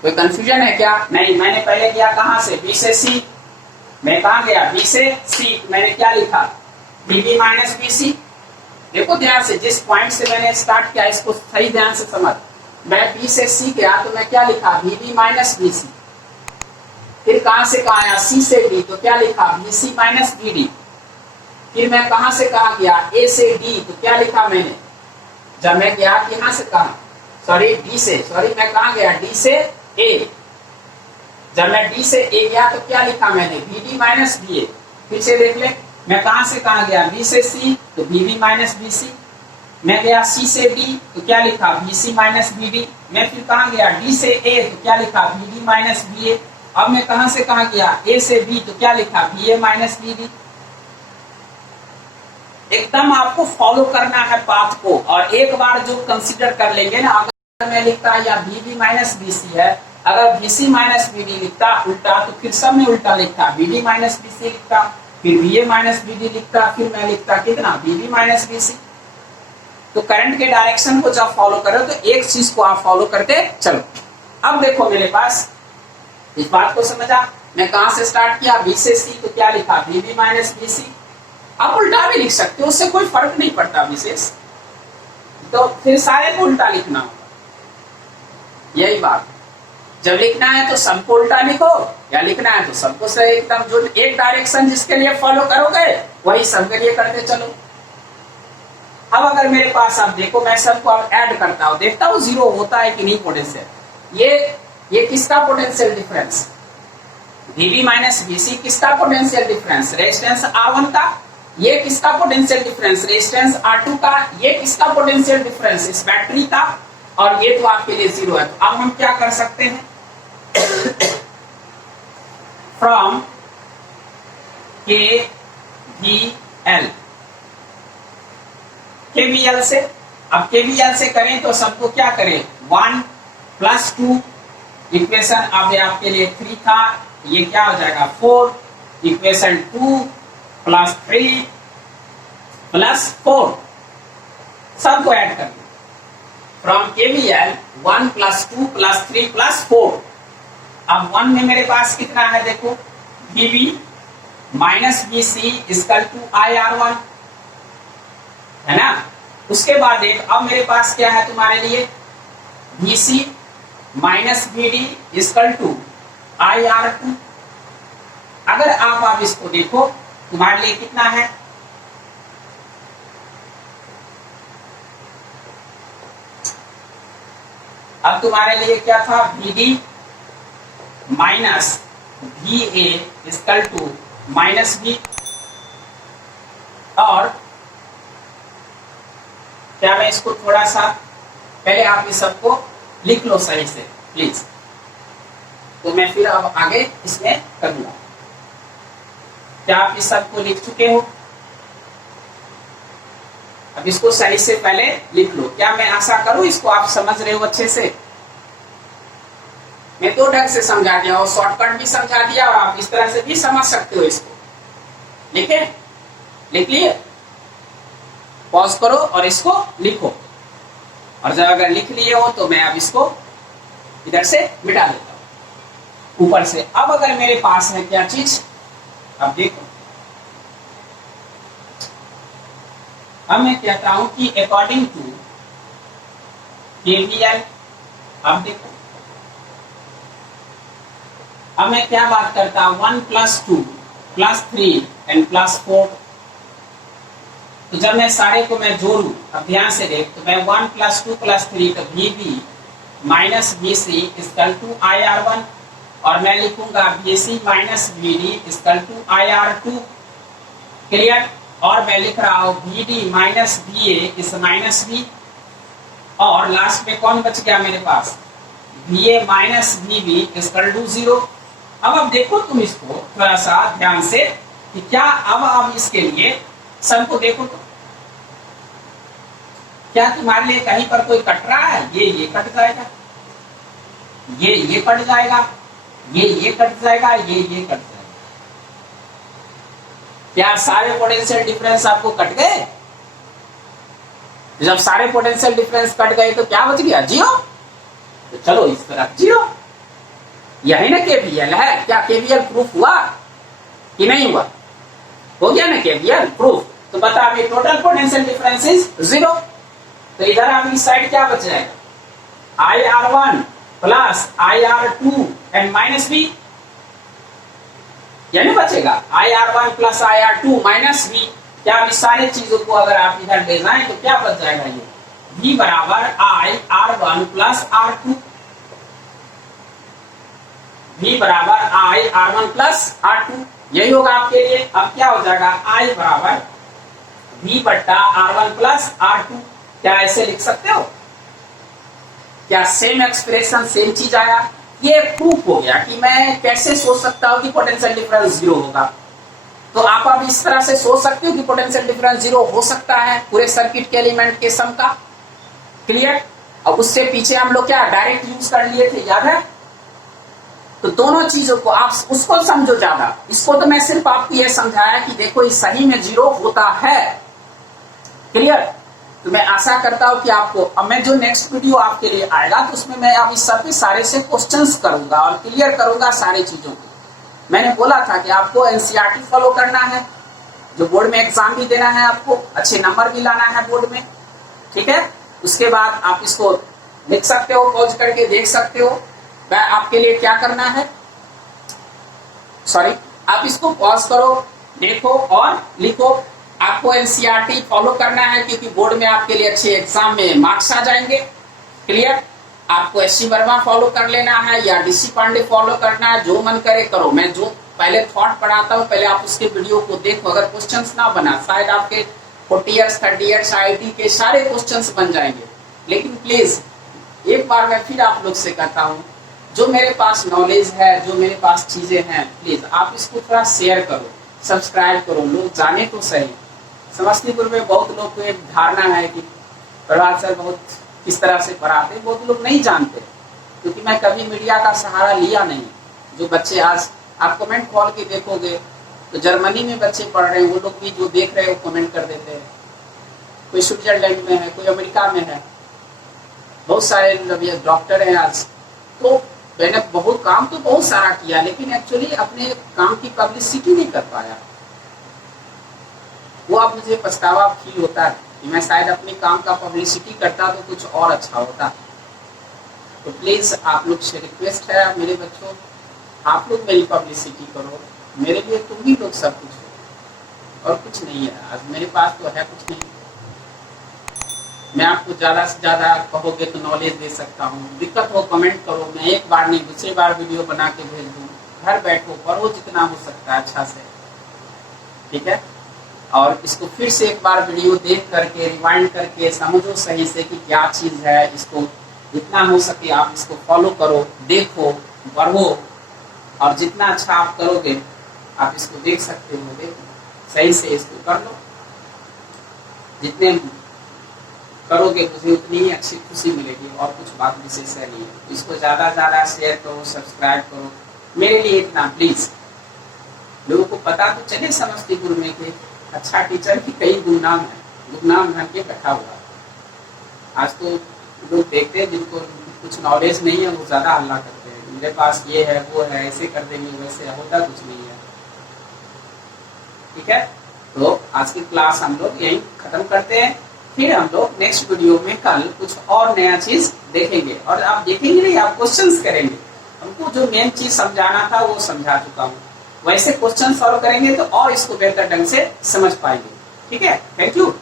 कोई कंफ्यूजन है क्या, नहीं। मैंने पहले किया कहां से, बी से सी, मैं कहां गया, बी से सी, मैंने क्या लिखा, Vb माइनस Vc। देखो ध्यान से, जिस पॉइंट से मैंने स्टार्ट किया इसको सही ध्यान से समझ। मैं बी से सी गया तो मैं क्या लिखा, Vb माइनस Vc। फिर कहां से कहां आया, सी से डी, तो क्या लिखा, Vc माइनस Vd। फिर मैं कहां से कहां गया, ए से डी, तो क्या लिखा मैंने, जब मैं गया यहां से कहां, सॉरी डी से, सॉरी मैं कहां गया, डी से ए। जब मैं डी से ए गया तो क्या लिखा मैंने, Vd माइनस Va। फिर से देख ले, मैं कहां से कहां गया, बी से सी तो Vb माइनस Vc। मैं गया सी से डी तो क्या लिखा, Vc माइनस Vd। मैं फिर कहां गया, डी से ए तो क्या लिखा, Vd माइनस Va। अब मैं कहां से कहां गया, ए से बी तो क्या लिखा, Va माइनस Vd। एकदम आपको फॉलो करना है पाथ को, और एक बार जो कंसीडर कर लेंगे ना, अगर मैं लिखता या Vb माइनस Vc है, अगर Vc माइनस Vd लिखता उल्टा तो फिर सब में उल्टा लिखता, Vd माइनस Vc लिखता, फिर Va माइनस Vd लिखता, फिर मैं लिखता कितना, Vb माइनस Vc। तो करंट के डायरेक्शन को जब फॉलो करो तो एक चीज को आप फॉलो करते चलो। अब देखो मेरे पास, इस बात को समझा, मैं कहां से स्टार्ट किया, बी से सी, तो क्या लिखा, Vb माइनस Vc। आप उल्टा भी लिख सकते हो, उससे कोई फर्क नहीं पड़ता विशेष, तो फिर सारे को उल्टा लिखना होगा। यही बात, जब लिखना है तो सबको उल्टा लिखो, या लिखना है तो सबको सही, एकदम जो एक डायरेक्शन जिसके लिए फॉलो करोगे वही सबके लिए करते चलो। अब अगर मेरे पास आप देखो, मैं सबको अब ऐड करता हूं, देखता हूं जीरो होता है कि नहीं पोटेंशियल। ये किसका potential difference, Vb minus Vc किसका पोटेंशियल डिफरेंस, रेजिस्टेंस R1 का। ये किसका पोटेंशियल डिफरेंस, रेजिस्टेंस R2 का। ये किसका पोटेंशियल डिफरेंस, इस बैटरी का। और ये तो आपके लिए जीरो है। तो अब हम क्या कर सकते हैं, फ्रॉम KVL, KVL से, अब KVL से करें तो सबको क्या करें, 1 प्लस 2, इक्वेशन अब आपके लिए 3 था, ये क्या हो जाएगा 4, इक्वेशन 2 प्लस 3 प्लस 4, सबको ऐड कर दो। From KVL 1 plus 2 plus 3 plus 4। अब 1 में मेरे पास कितना है देखो, Vb minus Vc equal to IR1 है ना। उसके बाद देख, अब मेरे पास क्या है तुम्हारे लिए, VC minus VD equal to IR2। अगर आप इसको देखो तुम्हारे लिए कितना है, अब तुम्हारे लिए क्या था, VD minus VA equal to minus V, और क्या मैं इसको थोड़ा सा पहले आप इस सबको लिख लो सही से प्लीज, तो मैं फिर अब आगे इसमें करूंगा। क्या आप इस सबको लिख चुके हो? अब इसको सही से पहले लिख लो। क्या मैं आशा करूं इसको आप समझ रहे हो अच्छे से? मैं दो ढंग से समझा दिया और शॉर्टकट भी समझा दिया, और आप इस तरह से भी समझ सकते हो इसको। लिखे? लिख लिए? पॉज करो और इसको लिखो, और जब अगर लिख लिए हो तो मैं अब इसको इधर से मिटा देता हूं ऊपर से। अब अगर मेरे पास है क्या चीज, अब देखो, अब मैं कहता हूं कि अकॉर्डिंग टू KVL, अब देखो, अब मैं क्या बात करता हूं, 1 + 2 + 3 एंड +4। तो जब मैं सारे को मैं जोड़ू, अब ध्यान से देख, तो मैं 1 + 2 + 3 तो VB minus VC equal to IR1, और मैं लिखूंगा VC minus VD equal to IR2। Clear? और मैं लिख रहा हूं VD minus VA is minus V, और लास्ट में कौन बच गया मेरे पास, VA minus VB equal to 0। अब देखो तुम इसको थोड़ा सा ध्यान से कि क्या अब इसके लिए सबको देखो तो क्या तुम्हारे लिए कहीं पर कोई कट रहा है? ये कट जाएगा, ये कट जाएगा, ये कट जाएगा, ये कट जाएगा। क्या सारे पोटेंशियल डिफरेंस आपको कट गए? जब सारे पोटेंशियल डिफरेंस कट गए तो क्या बच गया, 0। तो चलो इस तरफ 0, यही ना KVL है। क्या KVL प्रूफ हुआ कि नहीं हुआ? हो गया ना KVL प्रूफ। तो बता अभी टोटल पोटेंशियल डिफरेंस इज 0। तो इधर आप इस साइड क्या बच जाएगा, IR1 plus IR2 and minus V, यानी बचेगा IR1 plus IR2 minus V। क्या इस सारे चीजों को अगर आप इधर ले जाएं तो क्या बच जाएगा, ये V बराबर IR1 प्लस R2, V बराबर IR1 प्लस R2, यही होगा आपके लिए। अब क्या हो जाएगा, I बराबर V बट्टा R1 प्लस R2। क्या ऐसे लिख सकते हो? क्या सेम एक्सप्रेशन सेम चीज आया? ये प्रूफ हो गया कि मैं कैसे सोच सकता हूं कि पोटेंशियल डिफरेंस 0 होगा। तो आप अब इस तरह से सोच सकते हो कि पोटेंशियल डिफरेंस 0 हो सकता है पूरे सर्किट के एलिमेंट के सम का। क्लियर? अब उससे पीछे हम लोग क्या डायरेक्ट यूज कर लिए थे, याद है? तो दोनों चीजों को आप उसको समझो ज्यादा, इसको तो मैं सिर्फ आपको यह समझाया कि देखो इस सही में 0 होता है। क्लियर? तो मैं आशा करता हूं कि आपको, अब मैं जो नेक्स्ट वीडियो आपके लिए आएगा तो उसमें मैं अब इस सब के सारे से क्वेश्चंस करूंगा और क्लियर करूंगा सारी चीजों को। मैंने बोला था कि आपको एनसीईआरटी फॉलो करना है, जो बोर्ड में एग्जाम भी देना है, आपको अच्छे नंबर भी लाना है बोर्ड में, ठीक है? उसके बाद आप इसको लिख सकते हो, पॉज करके देख सकते हो। मैं आपके लिए क्या करना है, सॉरी, आप इसको पॉज करो, देखो और लिखो। आपको एनसीईआरटी फॉलो करना है क्योंकि बोर्ड में आपके लिए अच्छे एग्जाम में मार्क्स आ जाएंगे। क्लियर? आपको एससी वर्मा फॉलो कर लेना है या डीसी पांडे फॉलो करना है, जो मन करे करो। मैं जो पहले थॉट पढ़ाता हूँ पहले आप उसके वीडियो को देखो। अगर क्वेश्चंस ना बना, शायद आपके 40 ईयर्स 30 ईयर्स आईआईटी के सारे क्वेश्चंस बन जाएंगे। लेकिन प्लीज एक बार मैं फिर आप लोग से कहता हूँ, जो मेरे पास नॉलेज है, जो मेरे पास चीजें हैं, प्लीज आप इसको थोड़ा शेयर करो, सब्सक्राइब करो, लोग जाने तो सही। समस्तीपुर में बहुत लोग को एक धारणा है कि प्रभात सर बहुत किस तरह से पढ़ाते, बहुत लोग नहीं जानते क्योंकि मैं कभी मीडिया का सहारा लिया नहीं। जो बच्चे आज आप कमेंट खोल के देखोगे तो जर्मनी में बच्चे पढ़ रहे हैं, वो लोग भी जो देख रहे हैं वो कमेंट कर देते हैं। कोई स्विट्जरलैंड में है, कोई अमेरिका में है, बहुत सारे डॉक्टर हैं आज। तो मैंने बहुत काम तो बहुत सारा किया लेकिन एक्चुअली अपने काम की पब्लिसिटी नहीं कर पाया। वो अब मुझे पछतावा फील होता है। कि मैं शायद अपने काम का पब्लिसिटी करता तो कुछ और अच्छा होता। तो प्लीज आप लोग से रिक्वेस्ट है मेरे बच्चों, आप लोग मेरी पब्लिसिटी करो, मेरे लिए तुम ही लोग सब कुछ हो और कुछ नहीं है। आज मेरे पास तो है कुछ नहीं, मैं आपको ज्यादा से ज्यादा कहोगे तो नॉलेज दे सकता हूँ। दिक्कत हो कमेंट करो, मैं एक बार नहीं दूसरी बार वीडियो बना के भेज दूँ। घर बैठो पढ़ो जितना हो सकता है अच्छा से, ठीक है। और इसको फिर से एक बार वीडियो देख करके रिवाइंड करके समझो सही से कि क्या चीज है। इसको जितना हो सके आप इसको फॉलो करो, देखो, पढ़ो, और जितना अच्छा आप करोगे आप इसको देख सकते हो, देखो सही से इसको कर लो। जितने करोगे मुझे उतनी ही अच्छी खुशी मिलेगी और कुछ बात विशेष है नहीं। इसको ज्यादा ज्यादा शेयर करो, सब्सक्राइब करो, मेरे लिए इतना प्लीज। लोगों को पता तो चले समस्तीपुर में कि अच्छा टीचर की कई गुमनाम है, गुमनाम ढंग के बैठा हुआ है। आज तो लोग देखते हैं जिनको कुछ नॉलेज नहीं है वो ज्यादा हल्ला करते हैं, मेरे पास ये है वो है, ऐसे कर देंगे वैसे, होता कुछ नहीं है, ठीक है। तो आज की क्लास हम लोग यहीं खत्म करते हैं, फिर हम लोग नेक्स्ट वीडियो में कल कुछ और नया चीज देखेंगे। और आप देखेंगे नहीं, आप क्वेश्चंस करेंगे। हमको जो मेन चीज समझाना था वो समझा चुका हूँ, वैसे क्वेश्चन सॉल्व करेंगे तो और इसको बेहतर ढंग से समझ पाएंगे, ठीक है। Thank you,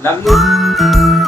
love you.